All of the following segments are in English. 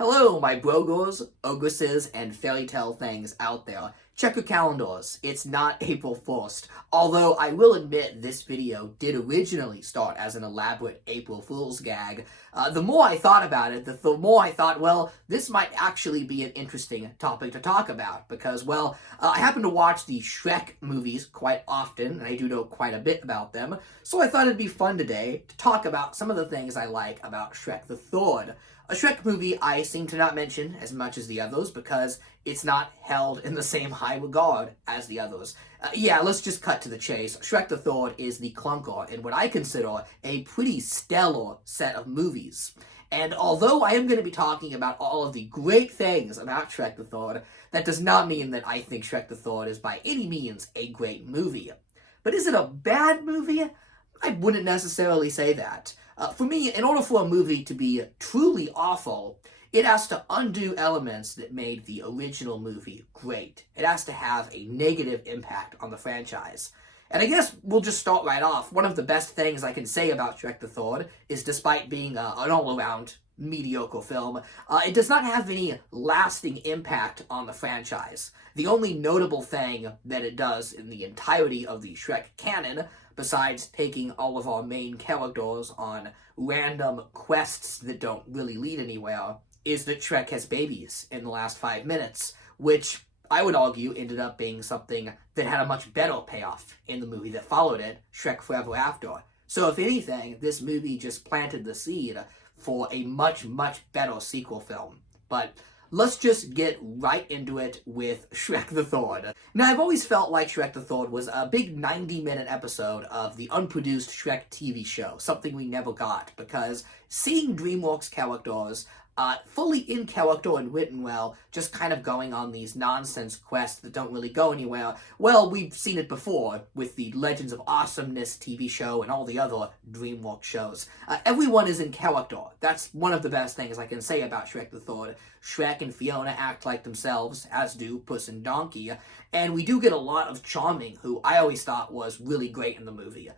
Hello, my brogos, ogresses, and fairy tale things out there. Check your calendars. It's not April 1st. Although I will admit this video did originally start as an elaborate April Fool's gag. The more I thought about it, the more I thought, well, this might actually be an interesting topic to talk about. Because, well, I happen to watch the Shrek movies quite often, and I do know quite a bit about them. So I thought it'd be fun today to talk about some of the things I like about Shrek the Third. A Shrek movie I seem to not mention as much as the others because it's not held in the same high regard as the others. Let's just cut to the chase. Shrek the Third is the clunker in what I consider a pretty stellar set of movies. And although I am going to be talking about all of the great things about Shrek the Third, that does not mean that I think Shrek the Third is by any means a great movie. But is it a bad movie? I wouldn't necessarily say that. For me, in order for a movie to be truly awful, it has to undo elements that made the original movie great. It has to have a negative impact on the franchise. And I guess we'll just start right off. One of the best things I can say about Shrek the Third is despite being an all-around mediocre film, it does not have any lasting impact on the franchise. The only notable thing that it does in the entirety of the Shrek canon, besides taking all of our main characters on random quests that don't really lead anywhere, is that Shrek has babies in the last 5 minutes, which I would argue ended up being something that had a much better payoff in the movie that followed it, Shrek Forever After. So if anything, this movie just planted the seed for a much, much better sequel film. But let's just get right into it with Shrek the Third. Now, I've always felt like Shrek the Third was a big 90-minute episode of the unproduced Shrek TV show, something we never got, because seeing DreamWorks characters fully in character and written well, just kind of going on these nonsense quests that don't really go anywhere. Well, we've seen it before with the Legends of Awesomeness TV show and all the other DreamWorks shows. Everyone is in character. That's one of the best things I can say about Shrek the Third. Shrek and Fiona act like themselves, as do Puss and Donkey, and we do get a lot of Charming, who I always thought was really great in the movie.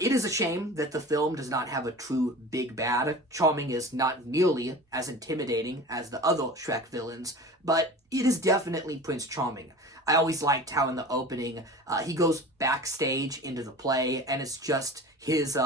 It is a shame that the film does not have a true big bad. Charming is not nearly as intimidating as the other Shrek villains, but it is definitely Prince Charming. I always liked how in the opening, he goes backstage into the play, and it's just his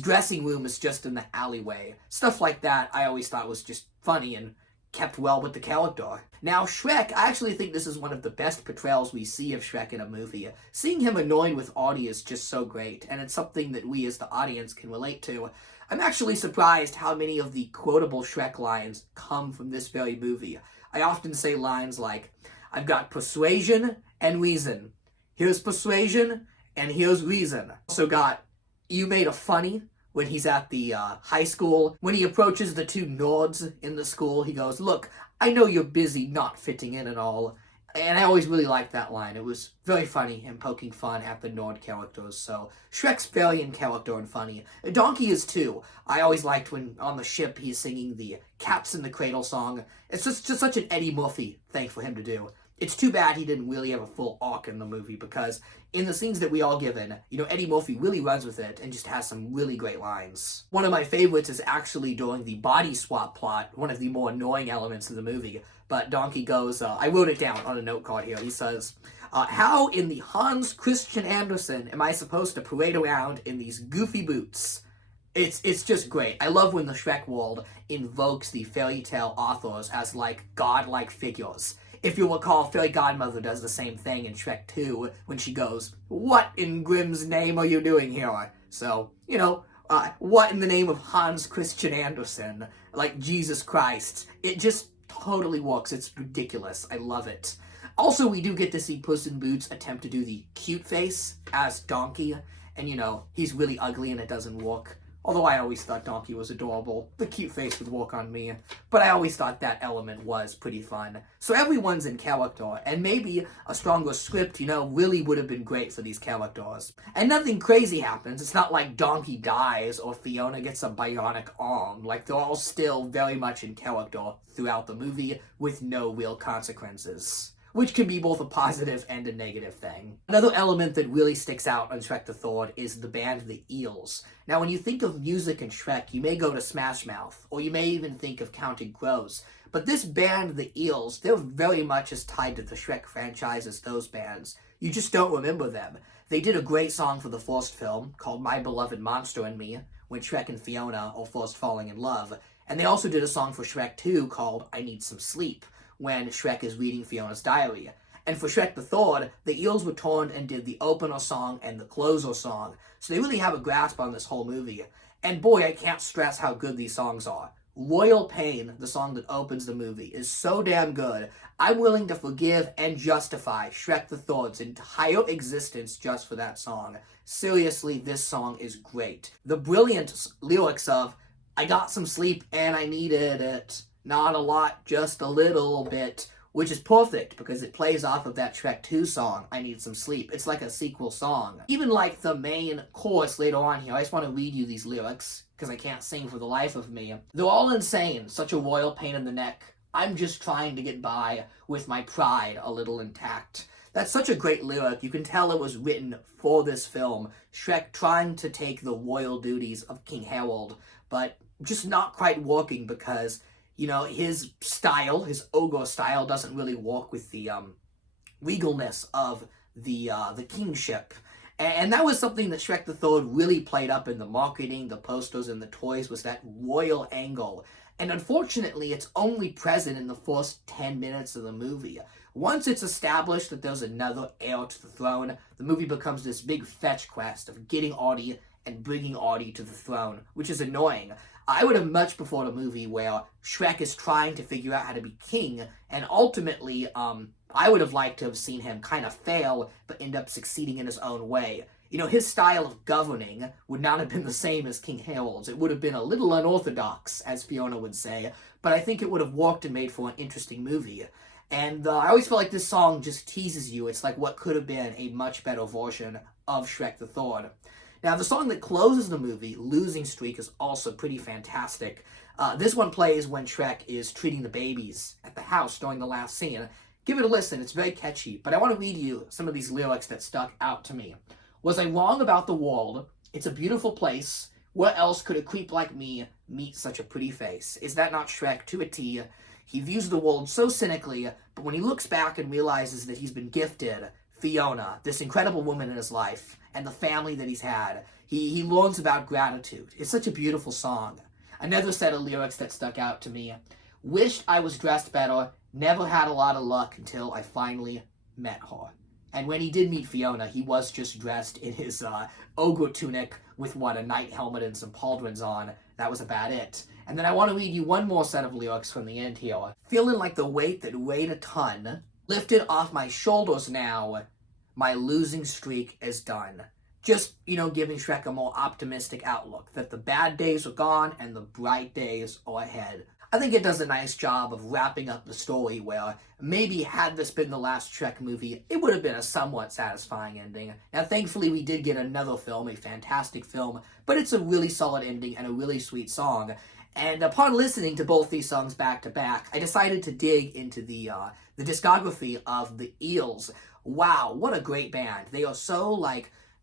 dressing room is just in the alleyway. Stuff like that I always thought was just funny and kept well with the character. Now, Shrek, I actually think this is one of the best portrayals we see of Shrek in a movie. Seeing him annoyed with Artie is just so great, and it's something that we as the audience can relate to. I'm actually surprised how many of the quotable Shrek lines come from this very movie. I often say lines like, I've got persuasion and reason. Here's persuasion, and here's reason. Also got, you made a funny, when he's at the high school. When he approaches the two nerds in the school, he goes, look, I know you're busy not fitting in and all. And I always really liked that line. It was very funny and poking fun at the nerd characters. So Shrek's very in character and funny. Donkey is too. I always liked when on the ship he's singing the Cats in the Cradle song. It's just such an Eddie Murphy thing for him to do. It's too bad he didn't really have a full arc in the movie, because in the scenes that we all given, Eddie Murphy really runs with it and just has some really great lines. One of my favorites is actually during the body swap plot, one of the more annoying elements of the movie. But Donkey goes, I wrote it down on a note card here. He says, how in the Hans Christian Andersen am I supposed to parade around in these goofy boots? It's just great. I love when the Shrek world invokes the fairy tale authors as like godlike figures. If you recall, Fairy Godmother does the same thing in Shrek 2 when she goes, what in Grimm's name are you doing here? So, what in the name of Hans Christian Andersen? Like Jesus Christ. It just totally works. It's ridiculous. I love it. Also, we do get to see Puss in Boots attempt to do the cute face as Donkey. And, he's really ugly and it doesn't work. Although I always thought Donkey was adorable. The cute face would work on me. But I always thought that element was pretty fun. So everyone's in character. And maybe a stronger script, really would have been great for these characters. And nothing crazy happens. It's not like Donkey dies or Fiona gets a bionic arm. Like, they're all still very much in character throughout the movie with no real consequences, which can be both a positive and a negative thing. Another element that really sticks out on Shrek the Third is the band the Eels. Now, when you think of music in Shrek, you may go to Smash Mouth, or you may even think of Counting Crows, But this band, the Eels, they're very much as tied to the Shrek franchise as those bands. You just don't remember them. They did a great song for the first film called My Beloved Monster and Me, when Shrek and Fiona are first falling in love. And they also did a song for Shrek 2 called I Need Some Sleep, when Shrek is reading Fiona's diary. And for Shrek the Third, the Eels returned and did the opener song and the closer song. So they really have a grasp on this whole movie. And boy, I can't stress how good these songs are. Royal Pain, the song that opens the movie, is so damn good. I'm willing to forgive and justify Shrek the Third's entire existence just for that song. Seriously, this song is great. The brilliant lyrics of, I got some sleep and I needed it. Not a lot, just a little bit. Which is perfect because it plays off of that Shrek 2 song, I Need Some Sleep. It's like a sequel song. Even like the main chorus later on here, I just want to read you these lyrics because I can't sing for the life of me. They're all insane, such a royal pain in the neck. I'm just trying to get by with my pride a little intact. That's such a great lyric. You can tell it was written for this film. Shrek trying to take the royal duties of King Harold, but just not quite working because, you know, his style, his ogre style, doesn't really work with the regalness of the kingship. And that was something that Shrek the Third really played up in the marketing, the posters, and the toys, was that royal angle. And unfortunately, it's only present in the first 10 minutes of the movie. Once it's established that there's another heir to the throne, the movie becomes this big fetch quest of getting Artie and bringing Artie to the throne, which is annoying. I would have much preferred a movie where Shrek is trying to figure out how to be king, and ultimately, I would have liked to have seen him kind of fail, but end up succeeding in his own way. You know, his style of governing would not have been the same as King Harold's. It would have been a little unorthodox, as Fiona would say, but I think it would have worked and made for an interesting movie. And I always feel like this song just teases you. It's like what could have been a much better version of Shrek the Third. Now, the song that closes the movie, Losing Streak, is also pretty fantastic. This one plays when Shrek is treating the babies at the house during the last scene. Give it a listen, it's very catchy, but I want to read you some of these lyrics that stuck out to me. Was I wrong about the world? It's a beautiful place. Where else could a creep like me meet such a pretty face? Is that not Shrek to a T? He views the world so cynically, but when he looks back and realizes that he's been gifted Fiona, this incredible woman in his life, and the family that he's had, he learns about gratitude. It's such a beautiful song. Another set of lyrics that stuck out to me. Wished I was dressed better, never had a lot of luck until I finally met her. And when he did meet Fiona, he was just dressed in his ogre tunic with, a knight helmet and some pauldrons on. That was about it. And then I want to read you one more set of lyrics from the end here. Feeling like the weight that weighed a ton, lifted off my shoulders now, my losing streak is done. Just, giving Shrek a more optimistic outlook, that the bad days are gone and the bright days are ahead. I think it does a nice job of wrapping up the story where maybe had this been the last Shrek movie, it would have been a somewhat satisfying ending. Now, thankfully, we did get another film, a fantastic film, but it's a really solid ending and a really sweet song. And upon listening to both these songs back to back, I decided to dig into the discography of the Eels. Wow, what a great band. They are so,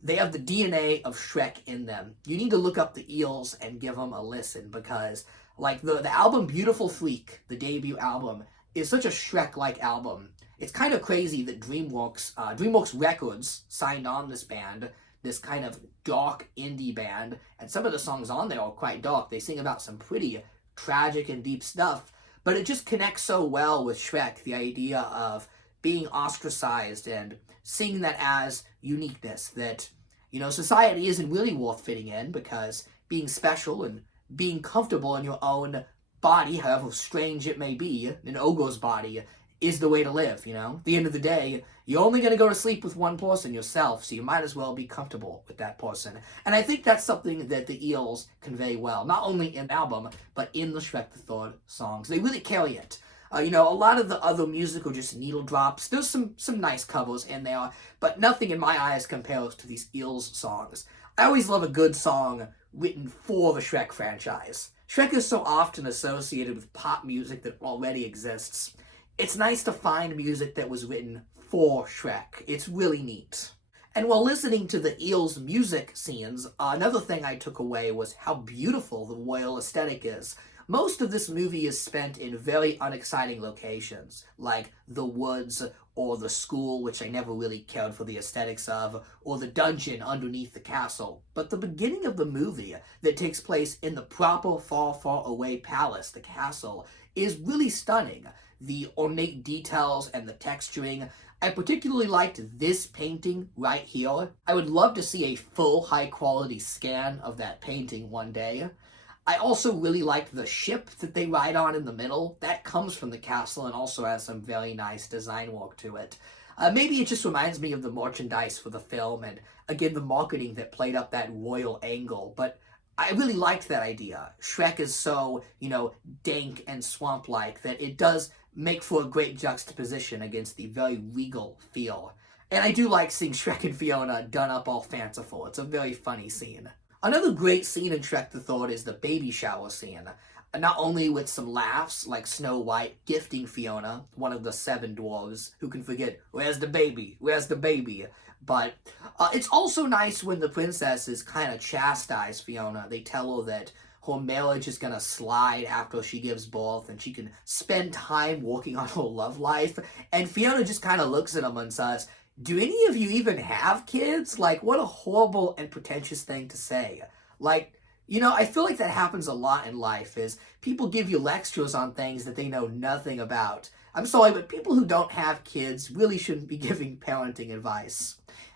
they have the DNA of Shrek in them. You need to look up the Eels and give them a listen because, the album Beautiful Freak, the debut album, is such a Shrek-like album. It's kind of crazy that DreamWorks Records signed on this band, this kind of dark indie band, and some of the songs on there are quite dark. They sing about some pretty tragic and deep stuff, but it just connects so well with Shrek, the idea of being ostracized and seeing that as uniqueness, that, society isn't really worth fitting in because being special and being comfortable in your own body, however strange it may be, an ogre's body, is the way to live, At the end of the day, you're only going to go to sleep with one person, yourself, so you might as well be comfortable with that person. And I think that's something that the Eels convey well, not only in the album, but in the Shrek the Third songs. They really carry it. A lot of the other music are just needle drops. There's some nice covers in there, but nothing in my eyes compares to these Eels songs. I always love a good song written for the Shrek franchise. Shrek is so often associated with pop music that already exists. It's nice to find music that was written for Shrek. It's really neat. And while listening to the Eels music scenes, another thing I took away was how beautiful the royal aesthetic is. Most of this movie is spent in very unexciting locations, like the woods or the school, which I never really cared for the aesthetics of, or the dungeon underneath the castle. But the beginning of the movie, that takes place in the proper far, far away palace, the castle, is really stunning. The ornate details and the texturing. I particularly liked this painting right here. I would love to see a full high quality scan of that painting one day. I also really liked the ship that they ride on in the middle. That comes from the castle and also has some very nice design work to it. Maybe it just reminds me of the merchandise for the film and, again, the marketing that played up that royal angle, but I really liked that idea. Shrek is so, dank and swamp-like that it does make for a great juxtaposition against the very regal feel. And I do like seeing Shrek and Fiona done up all fanciful. It's a very funny scene. Another great scene in Shrek the Third is the baby shower scene. Not only with some laughs, like Snow White gifting Fiona, one of the 7 dwarves, who can forget, where's the baby, where's the baby? But it's also nice when the princesses kind of chastise Fiona. They tell her that her marriage is going to slide after she gives birth and she can spend time working on her love life. And Fiona just kind of looks at them and says, do any of you even have kids? Like, what a horrible and pretentious thing to say. Like, I feel like that happens a lot in life, is people give you lectures on things that they know nothing about. I'm sorry, but people who don't have kids really shouldn't be giving parenting advice.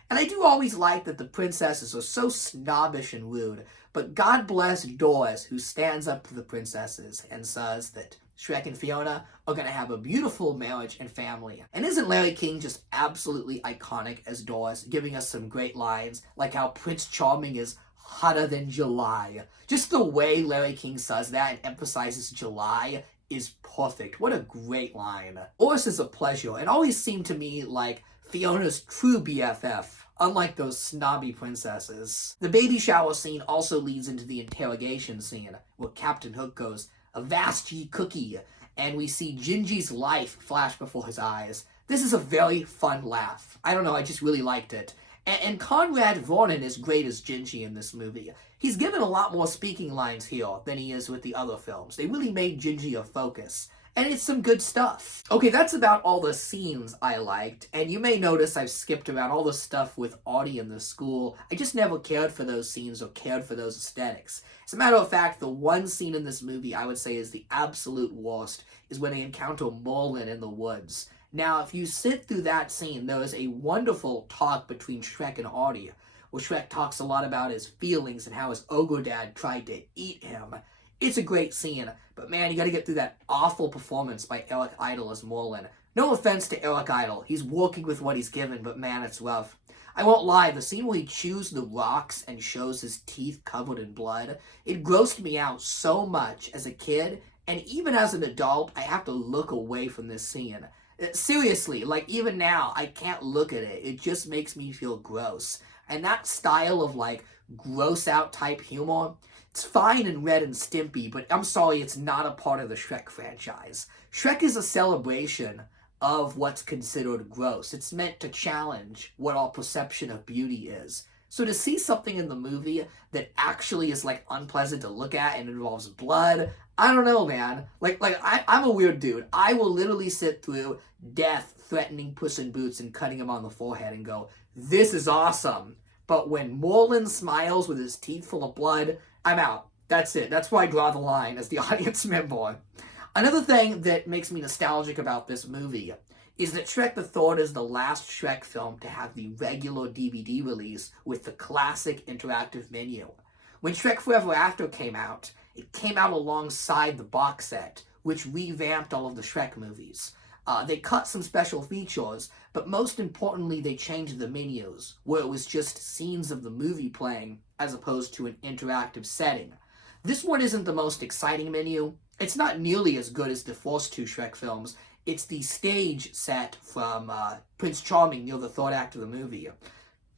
And I do always like that the princesses are so snobbish and rude, but God bless Doris, who stands up to the princesses and says that Shrek and Fiona are going to have a beautiful marriage and family. And isn't Larry King just absolutely iconic as Doris, giving us some great lines, like how Prince Charming is hotter than July. Just the way Larry King says that and emphasizes July is perfect. What a great line. Doris is a pleasure and always seemed to me like Fiona's true BFF, unlike those snobby princesses. The baby shower scene also leads into the interrogation scene, where Captain Hook goes, "Avast ye cookie," and we see Gingy's life flash before his eyes. This is a very fun laugh. I don't know, I just really liked it. And Conrad Vernon is great as Gingy in this movie. He's given a lot more speaking lines here than he is with the other films. They really made Gingy a focus. And it's some good stuff. Okay, that's about all the scenes I liked, and you may notice I've skipped around all the stuff with Audie in the school. I just never cared for those scenes or cared for those aesthetics. As a matter of fact, the one scene in this movie I would say is the absolute worst is when they encounter Merlin in the woods. Now, if you sit through that scene, there is a wonderful talk between Shrek and Audie, where Shrek talks a lot about his feelings and how his ogre dad tried to eat him. It's a great scene, but man, you gotta get through that awful performance by Eric Idle as Merlin. No offense to Eric Idle, he's working with what he's given, but man, it's rough. I won't lie, the scene where he chews the rocks and shows his teeth covered in blood, it grossed me out so much as a kid, and even as an adult, I have to look away from this scene. Seriously, like even now, I can't look at it. It just makes me feel gross. And that style of gross out type humor, it's fine in Red and Stimpy, but I'm sorry, it's not a part of the Shrek franchise. Shrek is a celebration of what's considered gross. It's meant to challenge what our perception of beauty is. So to see something in the movie that actually is unpleasant to look at and involves blood, I don't know, man. I'm a weird dude. I will literally sit through Death threatening Puss in Boots and cutting him on the forehead and go, this is awesome. But when Merlin smiles with his teeth full of blood, I'm out. That's it. That's where I draw the line as the audience member. Another thing that makes me nostalgic about this movie is that Shrek the Third is the last Shrek film to have the regular DVD release with the classic interactive menu. When Shrek Forever After came out, it came out alongside the box set, which revamped all of the Shrek movies. They cut some special features, but most importantly, they changed the menus, where it was just scenes of the movie playing, as opposed to an interactive setting. This one isn't the most exciting menu. It's not nearly as good as the first 2 Shrek films. It's the stage set from Prince Charming near the third act of the movie.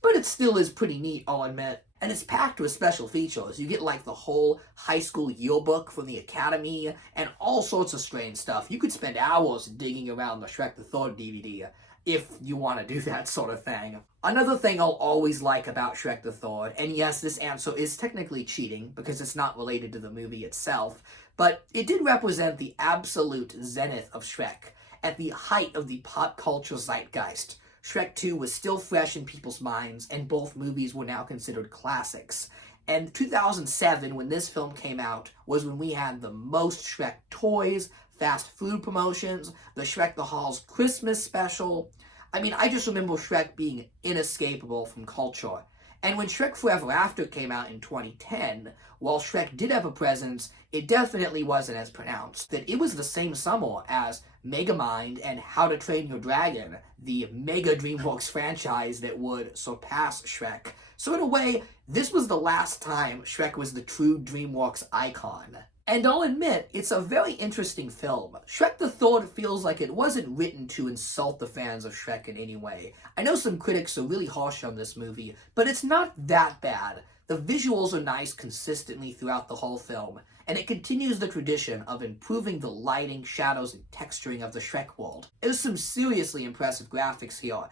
But it still is pretty neat, I'll admit. And it's packed with special features. You get the whole high school yearbook from the Academy and all sorts of strange stuff. You could spend hours digging around the Shrek the Third DVD if you want to do that sort of thing. Another thing I'll always like about Shrek the Third, and yes, this answer is technically cheating because it's not related to the movie itself, but it did represent the absolute zenith of Shrek. At the height of the pop culture zeitgeist, Shrek 2 was still fresh in people's minds, and both movies were now considered classics. And 2007, when this film came out, was when we had the most Shrek toys, fast food promotions, the Shrek the Hall's Christmas special. I mean, I just remember Shrek being inescapable from culture. And when Shrek Forever After came out in 2010, while Shrek did have a presence, it definitely wasn't as pronounced. That it was the same summer as Megamind and How to Train Your Dragon, the mega DreamWorks franchise that would surpass Shrek. So in a way, this was the last time Shrek was the true DreamWorks icon. And I'll admit, it's a very interesting film. Shrek the Third feels like it wasn't written to insult the fans of Shrek in any way. I know some critics are really harsh on this movie, but it's not that bad. The visuals are nice consistently throughout the whole film, and it continues the tradition of improving the lighting, shadows, and texturing of the Shrek world. There's some seriously impressive graphics here.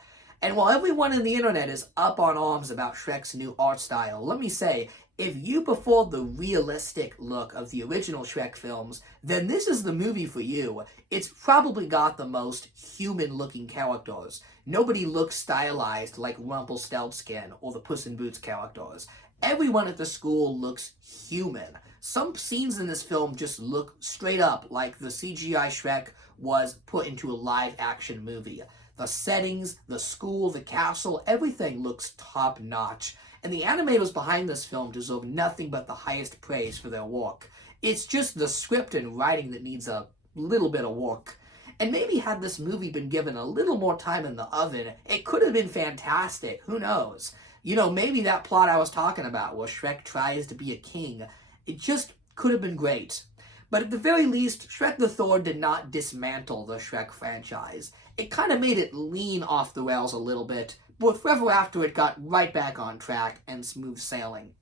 And while everyone in the internet is up on arms about Shrek's new art style, let me say, if you prefer the realistic look of the original Shrek films, then this is the movie for you. It's probably got the most human-looking characters. Nobody looks stylized like Rumpelstiltskin or the Puss in Boots characters. Everyone at the school looks human. Some scenes in this film just look straight up like the CGI Shrek was put into a live-action movie. The settings, the school, the castle, everything looks top-notch. And the animators behind this film deserve nothing but the highest praise for their work. It's just the script and writing that needs a little bit of work. And maybe had this movie been given a little more time in the oven, it could have been fantastic. Who knows? You know, maybe that plot I was talking about where Shrek tries to be a king, it just could have been great. But at the very least, Shrek the Third did not dismantle the Shrek franchise. It kind of made it lean off the rails a little bit, but Forever After it got right back on track and smooth sailing.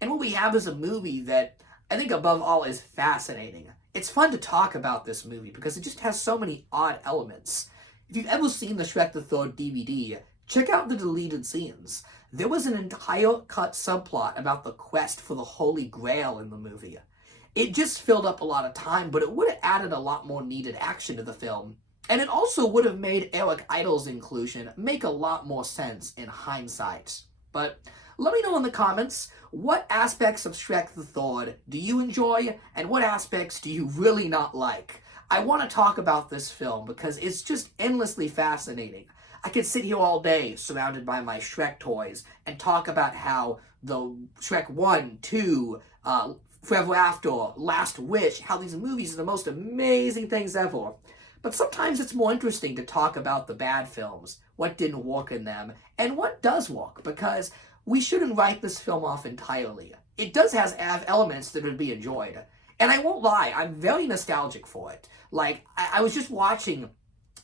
And what we have is a movie that I think above all is fascinating. It's fun to talk about this movie because it just has so many odd elements. If you've ever seen the Shrek the Third DVD, check out the deleted scenes. There was an entire cut subplot about the quest for the Holy Grail in the movie. It just filled up a lot of time, but it would have added a lot more needed action to the film. And it also would have made Eric Idle's inclusion make a lot more sense in hindsight. But let me know in the comments, what aspects of Shrek the Third do you enjoy, and what aspects do you really not like? I want to talk about this film because it's just endlessly fascinating. I could sit here all day surrounded by my Shrek toys and talk about how the Shrek 1, 2, Forever After, Last Wish, how these movies are the most amazing things ever. But sometimes it's more interesting to talk about the bad films, what didn't work in them, and what does work, because we shouldn't write this film off entirely. It does have elements that would be enjoyed. And I won't lie, I'm very nostalgic for it. Like, I was just watching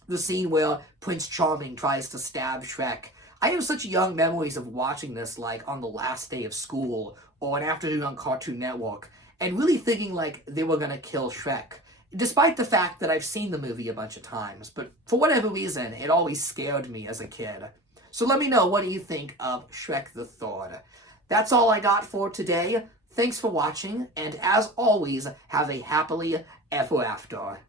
the scene where Prince Charming tries to stab Shrek. I have such young memories of watching this, like, on the last day of school, or an afternoon on Cartoon Network, and really thinking like they were gonna kill Shrek. Despite the fact that I've seen the movie a bunch of times, but for whatever reason, it always scared me as a kid. So let me know, what do you think of Shrek the Third? That's all I got for today. Thanks for watching, and as always, have a happily ever after.